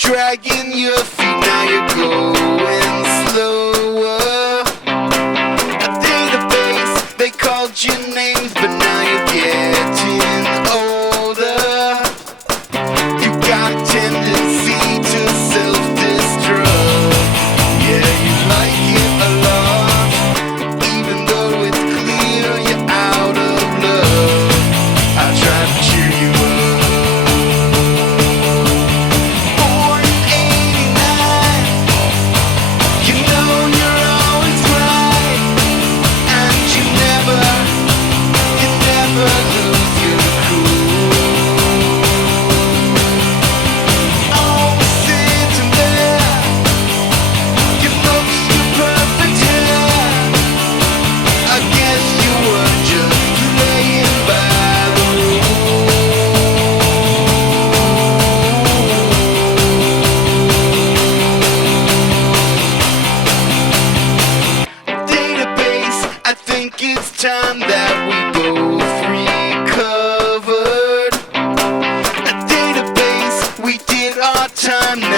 dragging your feet, now you're going slower. A database, they called your names, but now you're getting older. You got a tendency to self-destruct. Yeah, you like it a lot, even though it's clear you're out of love. I try to cheer you up. Born in '89, you know you're always right, and you never lose your cool. Always sitting there, you most your perfect hair. I guess you were just playing by the database. I think it's time that we both recovered. A database, we did our time.